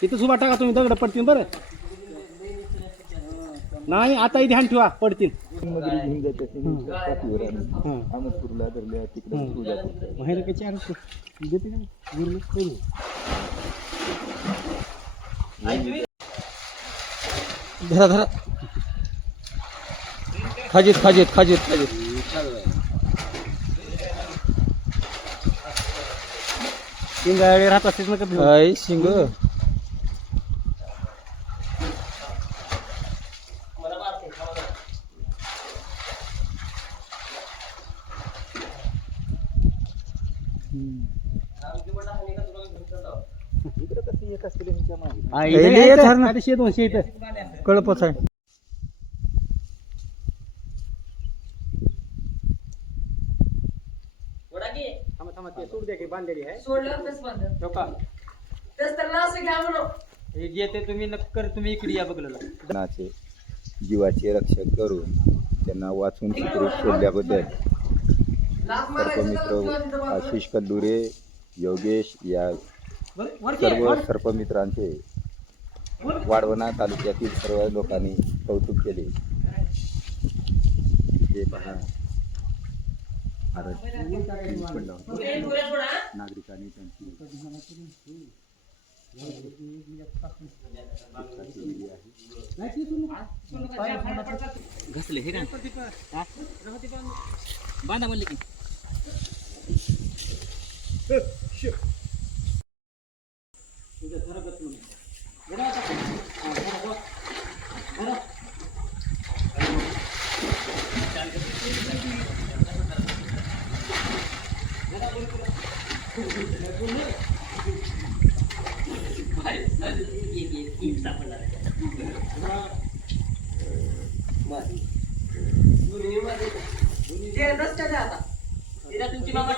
तिथं सुबा टाका तुम्ही, दगड पडतील बरं. नाही आता ध्यान ठेवा, पडतील. धरा धरा, खाजीत खाजीत खाजीत खाजीत. शिंगाळे राहत असतेच ना कधी. काय शिंग कळपच आहे. सोड द्या की बांधलेली आहे. येते तुम्ही नक्कर, तुम्ही इकडे या बघलं. जीवाचे रक्षण करून त्यांना वाचून सुखरूप सोडल्याबद्दल सर्पमित्र आशिष कल्लुरे, योगेश या सर्व सर्पमित्रांचे वाढवणा तालुक्यातील सर्व लोकांनी कौतुक केले. हे पहा, नागरिकांनी त्यांची घसले हे बांधा म्हणले की तुमची मामा